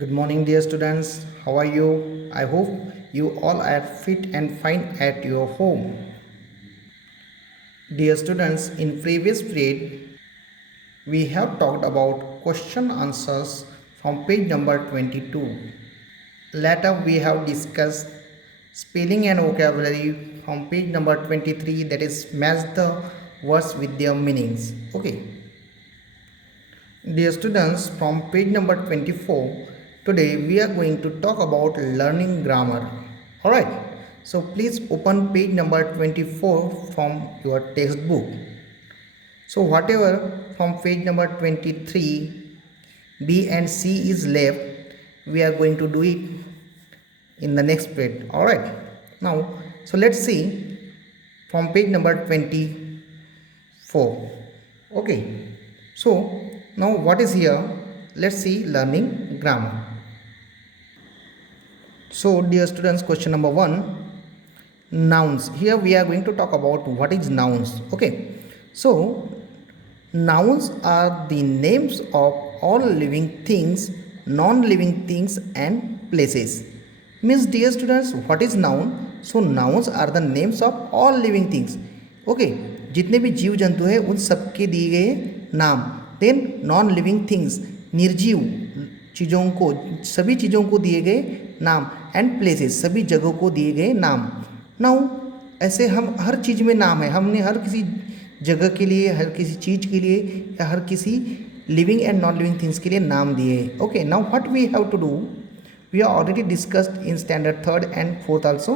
Good morning, dear students. How are you? I hope you all are fit and fine at your home. Dear students, in previous period, we have talked about question answers from page number 22. Later, we have discussed spelling and vocabulary from page number 23, that is, match the words with their meanings. Okay. Dear students, from page number 24, today we are going to talk about learning grammar. Alright, so please open page number 24 from your textbook. So, whatever from page number 23, B and C is left, we are going to do it in the next page. Alright, now, so let's see from page number 24. Okay, so now what is here? Let's see learning grammar. So dear students, question number 1, nouns. Here we are going to talk about what is nouns. Okay, so nouns are the names of all living things, non-living things and places. Means dear students, what is noun? So nouns are the names of all living things. Okay, जितने भी जीव जंतु है उन सबके दिए गए नाम. देन नॉन लिविंग थिंग्स, निर्जीव चीज़ों को, सभी चीज़ों को दिए गए नाम. एंड प्लेसेस, सभी जगहों को दिए गए नाम. नाउ ऐसे हम हर चीज़ में नाम है. हमने हर किसी जगह के लिए, हर किसी चीज़ के लिए या हर किसी living and non living things के लिए नाम दिए. Okay, now what we have to do, we are already discussed in standard 3rd and 4th also.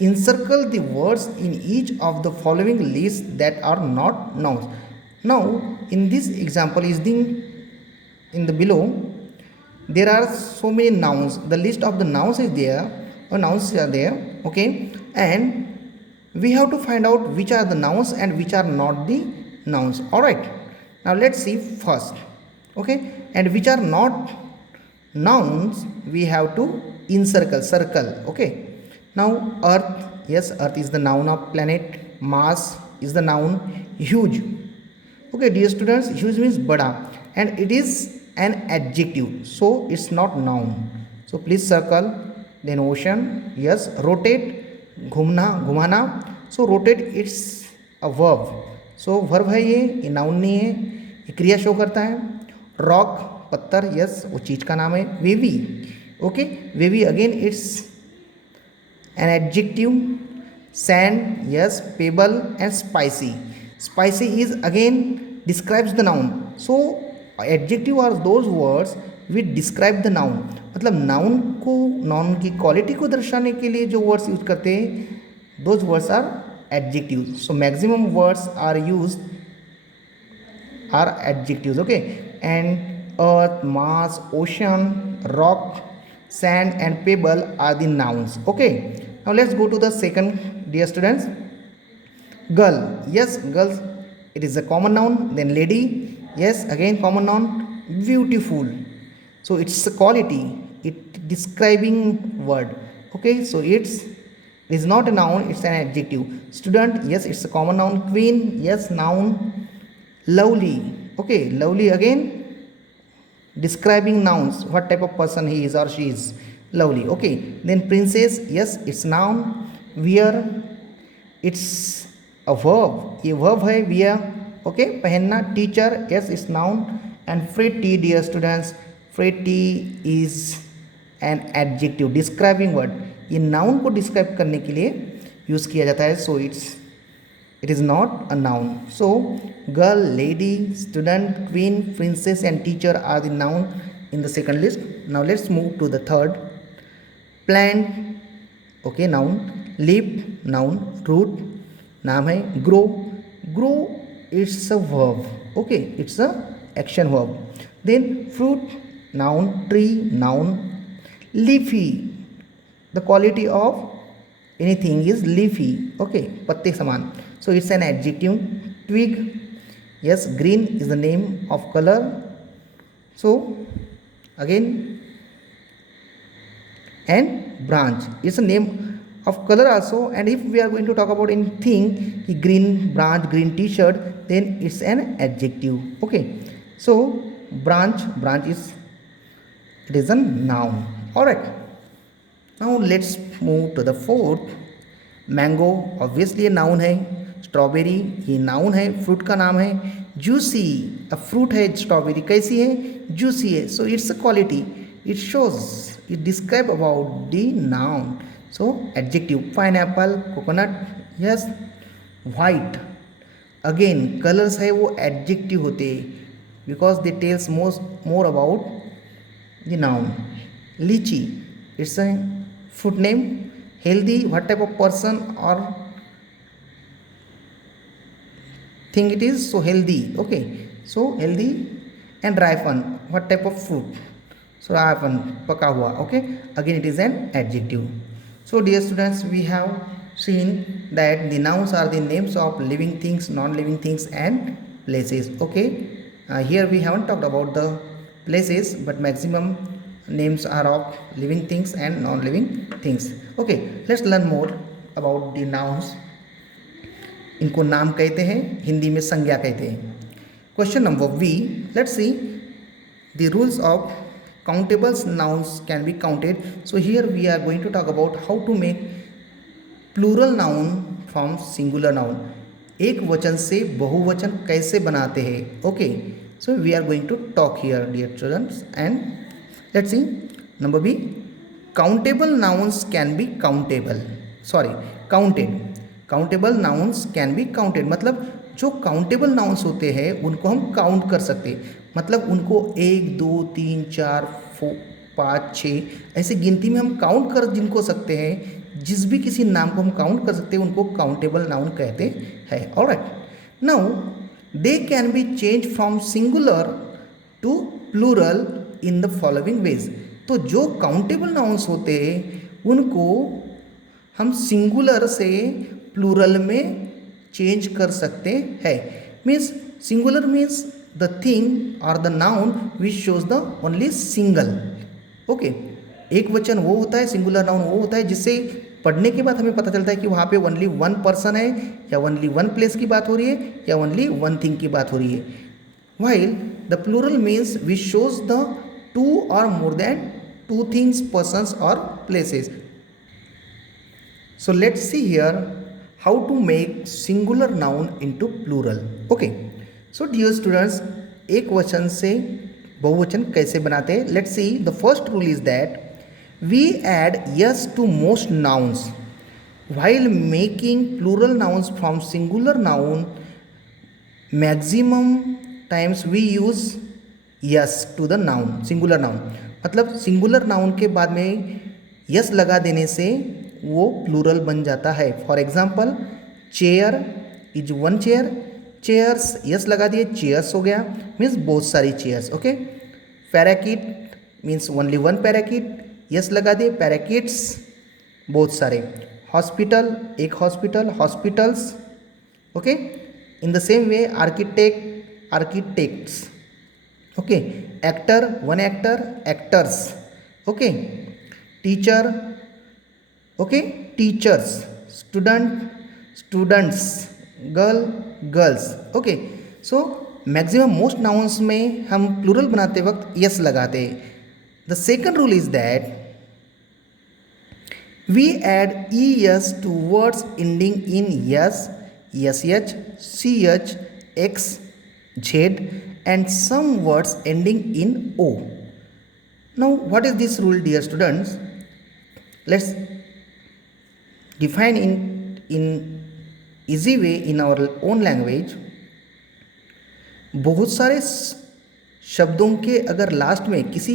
Encircle the words in each of the following lists that are not nouns. Now in this example is in the below, there are so many nouns. The list of the nouns is there, or nouns are there. Okay, and we have to find out which are the nouns and which are not the nouns. All right, now let's see first. Okay, and which are not nouns we have to circle. Okay, now earth, yes, earth is the noun of planet. Mass is the noun. Huge, okay dear students, huge means bada, and it is an adjective, so it's not noun, so please circle. Then ocean, yes. Rotate, घूमना, घुमाना, so rotate it's a verb, so verb है ये noun नहीं है, ये क्रिया show करता है. रॉक, पत्थर, यस, वो चीज़ का नाम है. Wavy, okay, wavy again it's an adjective. Sand, yes. Pebble and spicy, spicy is again describes the noun. So adjective are those words which describe the noun. मतलब नाउन को, noun की quality को दर्शाने के लिए जो वर्ड्स यूज करते हैं, those words are adjective. So maximum words are use are adjectives. Okay, and earth, mass, ocean, rock, sand and pebble are the nouns. Okay, now let's go to the second, dear students. Girl, yes, girls, it is a common noun. Then lady, yes, again common noun. Beautiful, so it's a quality, it describing word. Okay, so it is not a noun, it's an adjective. Student, yes, it's a common noun. Queen, yes, noun. Lovely, okay, lovely again describing nouns, what type of person he is or she is. Lovely, okay. Then princess, yes, it's noun. Wear, it's a verb, ये verb है wear. okay, पहनना. Teacher, yes, it's noun. And pretty, dear students, pretty is an adjective, describing word. ये noun को describe करने के लिए use किया जाता है, so it is not a noun. So girl, lady, student, queen, princess and teacher are the noun in the second list. Now let's move to the third. Plant, okay, noun. Leaf, noun. Root, नाम है. Grow, grow it's a verb. Okay, it's a action verb. Then fruit, noun. Tree, noun. Leafy, the quality of anything is leafy. Okay, पत्ते समान, so it's an adjective. Twig, yes, green is the name of color, so again. And branch, it's a name of color also. And if we are going to talk about anything, green branch, green t-shirt, then it's an adjective. Okay, so branch is It is a noun. Alright. Now let's move to the fourth. Mango obviously ये noun है. Strawberry ये noun है, fruit का नाम है. Juicy a fruit है. Strawberry कैसी है? जूसी है. So it's a quality. It shows, it describe about the noun. So adjective. Pineapple, coconut, yes. White again colours है वो एडजेक्टिव होते because they tells more about the noun. Lychee it's a fruit name. Healthy, what type of person or thing it is? So healthy. Okay, so healthy. And ripen, what type of fruit? So ripen, paka hua. Okay, again it is an adjective. So dear students, we have seen that the nouns are the names of living things, non-living things and places. Okay, here we haven't talked about the places, but maximum names are of living things and non-living things. Okay, let's learn more about the nouns. इनको नाम कहते हैं, हिंदी में संज्ञा कहते हैं. Question number B. Let's see the rules of countable nouns can be counted. So here we are going to talk about how to make plural noun from singular noun. एक वचन से बहुवचन कैसे बनाते हैं. Okay, so we are going to talk here, dear students. And let's see. Number B. Countable nouns can be countable. Sorry, counted. Countable nouns can be counted. मतलब जो countable nouns होते हैं उनको हम काउंट कर सकते हैं. मतलब उनको 1 2 3 4 5 6 ऐसे गिनती में हम काउंट कर जिनको सकते हैं. जिस भी किसी नाम को हम काउंट कर सकते हैं उनको काउंटेबल नाउन कहते हैं. Alright. Now they can be change from singular to plural in the following ways. तो जो काउंटेबल नाउन्स होते हैं उनको हम सिंगुलर से प्लूरल में चेंज कर सकते हैं. Means singular means the thing और the noun which shows the only single. Okay, एक वचन वो होता है, सिंगुलर नाउन वो होता है जिससे पढ़ने के बाद हमें पता चलता है कि वहाँ पे ओनली वन पर्सन है या ओनली वन प्लेस की बात हो रही है या ओनली वन थिंग की बात हो रही है. while the plural means which shows the two or more than two things, persons or places. So let's see here how to make singular noun into plural. Okay, so dear students, एक वचन से बहुवचन कैसे बनाते हैं. Let's see. The first rule is that we add yes to most nouns. While making plural nouns from singular noun, maximum times we use yes to the noun, singular noun. मतलब singular noun के बाद में yes लगा देने से वो plural बन जाता है. For example, chair is one chair. Chairs yes लगा दिए, चेयर्स हो गया, मीन्स बहुत सारी chairs. Okay. Parakeet means only one parakeet, yes लगा दिए, पैराकिट्स बहुत सारे. हॉस्पिटल एक hospital, hospitals. Okay. In the same way architect, architects. Okay. Actor one actor, actors. Okay. Teacher, okay, teachers. Student, students. Girl, girls. Okay. So maximum most nouns में हम plural बनाते वक्त yes लगाते हैं. The second rule is that we add es to words ending in s, sh, ch, x, z and some words ending in o. Now what is this rule, dear students? Let's define in easy way in our own language. बहुत सारे शब्दों के अगर last में किसी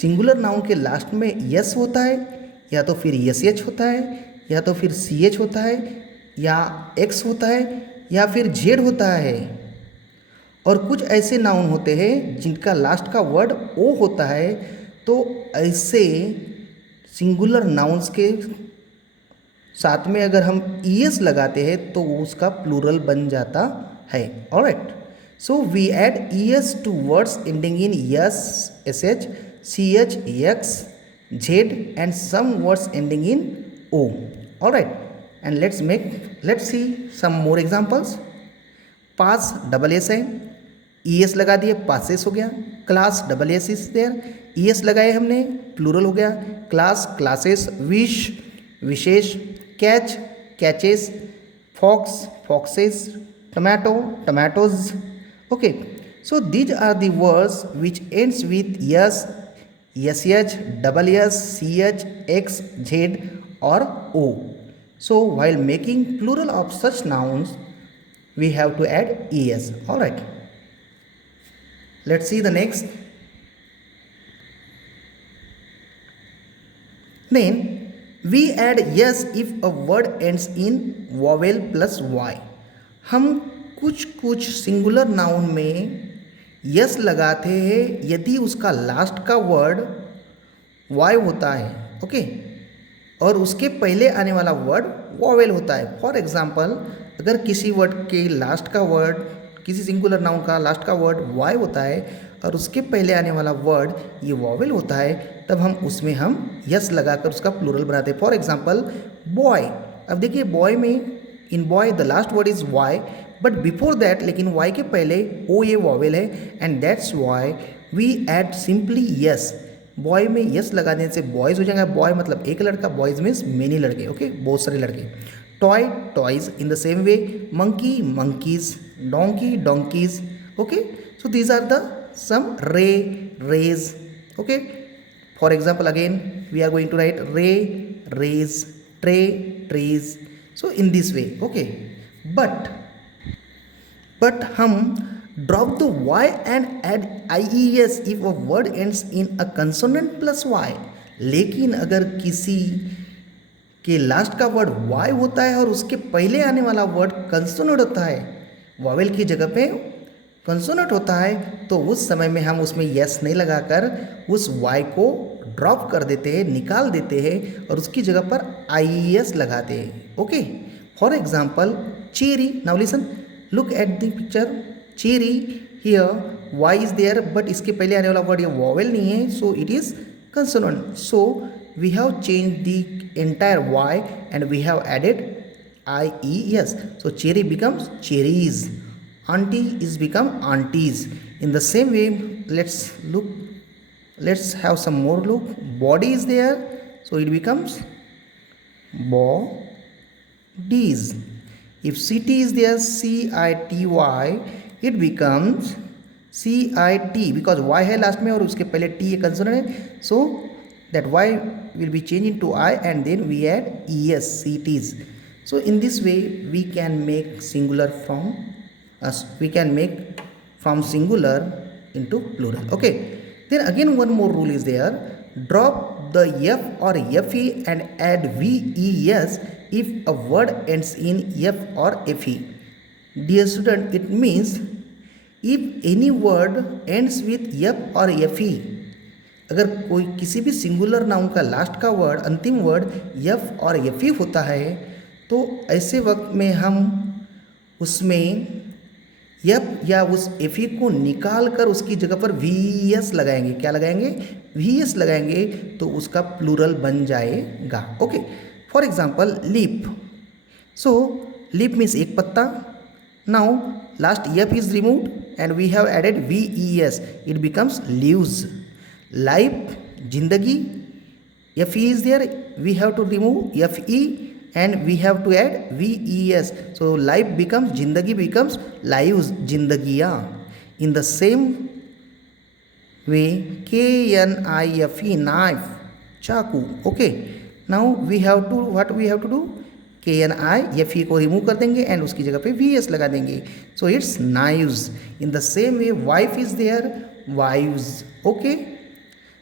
singular noun के last में yes होता है या तो फिर यस एच होता है या तो फिर सी एच होता है या एक्स होता है या फिर जेड होता है, और कुछ ऐसे नाउन होते हैं जिनका लास्ट का वर्ड ओ होता है, तो ऐसे सिंगुलर नाउन्स के साथ में अगर हम ईएस लगाते हैं तो उसका प्लूरल बन जाता है. Alright. So we add ES to words ending in S, SH, CH, X, Z and some words ending in o. All right, and let's see some more examples. Pass double s है, ES लगा दिए, passes हो गया। Class, double S is there, ES लगाए हमने, plural हो गया। Class, classes. Wish, wishes. Catch, catches. Fox, foxes. Tomato, tomatoes. Okay, so these are the words which ends with s, sh, double s, ch, x, z or o. So while making plural of such nouns, we have to add es. All right. Let's see the next. Then we add yes if a word ends in vowel plus y. हम कुछ कुछ singular noun में yes लगाते हैं यदि उसका last का word Y होता है, ओके, और उसके पहले आने वाला वर्ड वॉवेल होता है। फॉर एग्जांपल, अगर किसी वर्ड के लास्ट का वर्ड, किसी सिंगुलर नाउन का लास्ट का वर्ड वाई होता है और उसके पहले आने वाला वर्ड ये वॉवेल होता है, तब हम उसमें हम यस लगाकर उसका प्लूरल बनाते हैं। For example, boy. अब देखिए, बॉय में, in boy the last word is Y, but before that, लेकिन वाई के पहले ओ ये वॉवेल है, and that's why we add simply S. Boy में यस लगाने से बॉयज़ हो जाएगा। बॉय मतलब एक लड़का, बॉयज़ मीन्स मेनी लड़के, ओके, बहुत सारे लड़के। Toy, toys in the same way. Monkey, monkeys. Donkey, donkeys. Okay, so these are the some ray, rays. Okay, for example again we are going to write ray, rays, tray, trees. So in this way, okay, but हम drop the y and add ies if a word ends in a consonant plus y. लेकिन अगर किसी के last का word y होता है और उसके पहले आने वाला वर्ड कंसोनेंट होता है, वॉवेल की जगह पे कंसोनेंट होता है, तो उस समय में हम उसमें यस नहीं लगाकर उस y को ड्रॉप कर देते हैं, निकाल देते हैं और उसकी जगह पर ies लगाते हैं। Okay, for example, cherry. Now listen, look at the picture. Cherry, here Y is there, but इसके पहले आने वाला वर्ड ये वॉवेल नहीं है, so it is consonant. So we have change the entire Y and we have added ies. So cherry becomes cherries. Auntie is become aunties. In the same way, let's look. Let's have some more look. Body is there, so it becomes bodies. If city is there, city, it becomes cit, because y है last में और उसके पहले t ये consonant है, so that y will be changed into I and then we add es, cities. So in this way we can make singular from singular into plural. Okay, then again one more rule is there. Drop the f or fe and add ves if a word ends in f or fe. Dear student, it means if any word ends with f or fe, अगर कोई किसी भी singular noun का last का word, अंतिम word f और fe होता है, तो ऐसे वक्त में हम उसमें f या उस fe को निकाल कर उसकी जगह पर ves लगाएंगे। क्या लगाएंगे? ves लगाएंगे, तो उसका प्लूरल बन जाएगा। Okay, for example, leaf. So leaf means एक पत्ता। Now last f is removed and we have added ves, it becomes leaves. Life, जिंदगी, fe is there, we have to remove fe and we have to add ves. So life becomes, जिंदगी becomes lives, जिंदगियाँ. In the same way, knife, knife, चाकू. Okay, now we have to, what we have to do? knife को remove कर देंगे and उसकी जगह पे ves लगा देंगे, so it's knives. In the same way, wife is there, wives. Okay,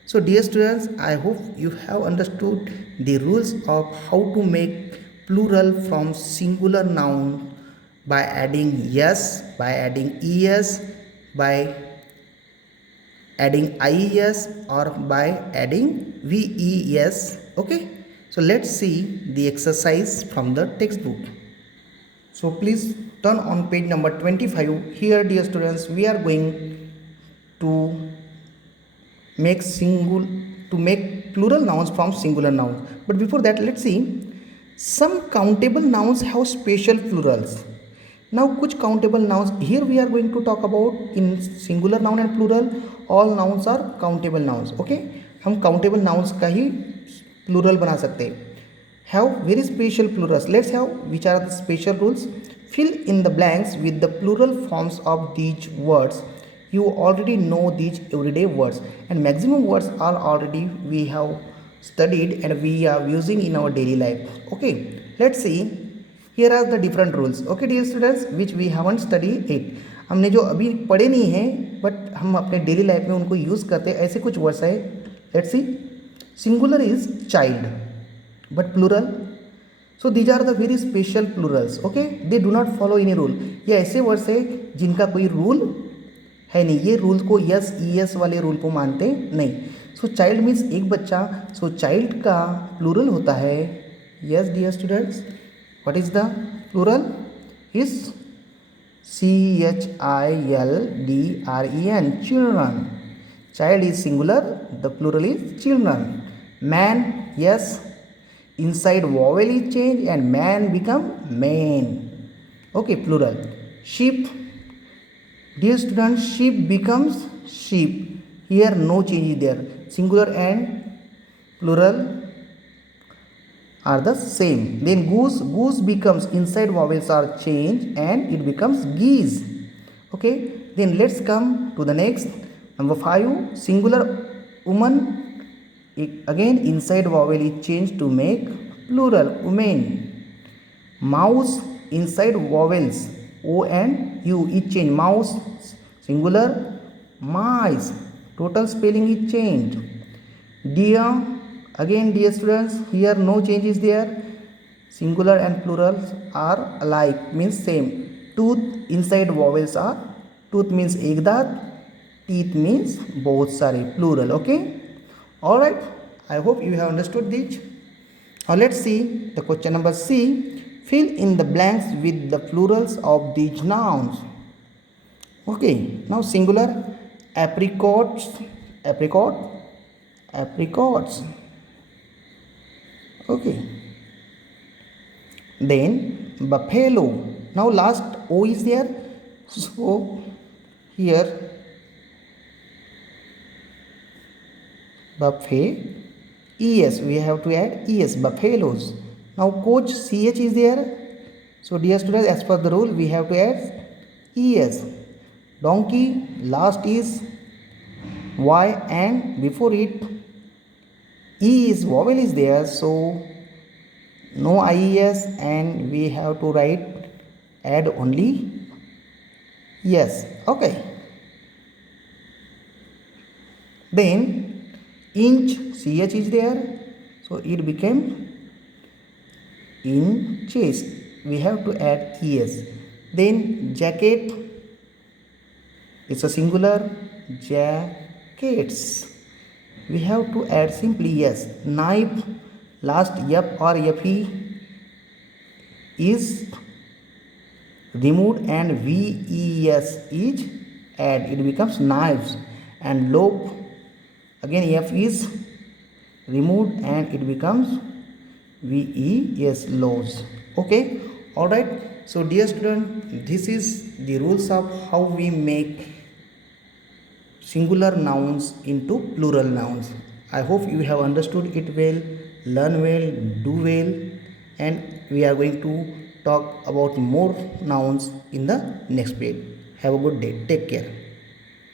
so dear students, I hope you have understood the rules of how to make plural from singular noun by adding yes, by adding es, by adding ies or by adding ves. Okay, so let's see the exercise from the textbook. So please turn on page number 25. Here, dear students, we are going to make plural nouns from singular nouns. But before that, let's see, some countable nouns have special plurals. Now कुछ countable nouns. Here we are going to talk about in singular noun and plural. All nouns are countable nouns. Okay, हम countable nouns का ही plural बना सकते हैं. Have very special plurals. Let's have which are the special rules. Fill in the blanks with the plural forms of these words. You already know these everyday words, and maximum words are already we have studied and we are using in our daily life. Okay, let's see. Here are the different rules. Okay dear students, which we haven't studied it. हमने जो अभी पढ़े नहीं हैं but हम अपने daily life में उनको यूज़ करते हैं, ऐसे कुछ वर्ड्स है. Let's see. Singular is child but plural, so these are the very special plurals. Okay, they do not follow any rule. ये ऐसे वर्ड्स है जिनका कोई रूल है नहीं. ये रूल को यस ई एस वाले रूल को मानते नहीं. सो चाइल्ड मीन्स एक बच्चा. सो चाइल्ड का प्लूरल होता है. Yes dear students, what is the plural? Is children. Children. Child is singular, the plural is children. Man, yes, inside vowel is changed and man become man. Okay, plural. Sheep, dear students, sheep becomes sheep. Here no change is there. Singular and plural are the same. Then goose becomes, inside vowels are changed and it becomes geese. Okay, then let's come to the next. Number 5, singular woman, again inside vowel is changed to make plural women. Mouse, inside vowels o and u is changed, mouse. Singular mice, total spelling is changed. Deer, again dear students, here no change is there. Singular and plurals are alike, means same. Tooth, inside vowels are, tooth means ek daant, teeth means bahut sare, plural. Okay, all right, I hope you have understood this. Now let's see the question number C. Fill in the blanks with the plurals of these nouns. Okay, now singular, apricots, apricots. Okay, then buffalo. Now last o is there, so here buffet es, we have to add es, buffaloes. Now coach, ch is there, so dear students, as per the rule we have to add es. Donkey, last is y and before it e is vowel is there, so no ies and we have to write add only yes. Okay, then inch, ch is there, so it became inches, we have to add es. Then jacket, it's a singular, jackets, we have to add simply yes. Knife, last yep or yepi is removed and ves is add, it becomes knives. And loaf, again f is removed and it becomes ves, loaves. Okay, all right. So dear student, this is the rules of how we make singular nouns into plural nouns. I hope you have understood it well, learn well, do well, and we are going to talk about more nouns in the next page. Have a good day. Take care.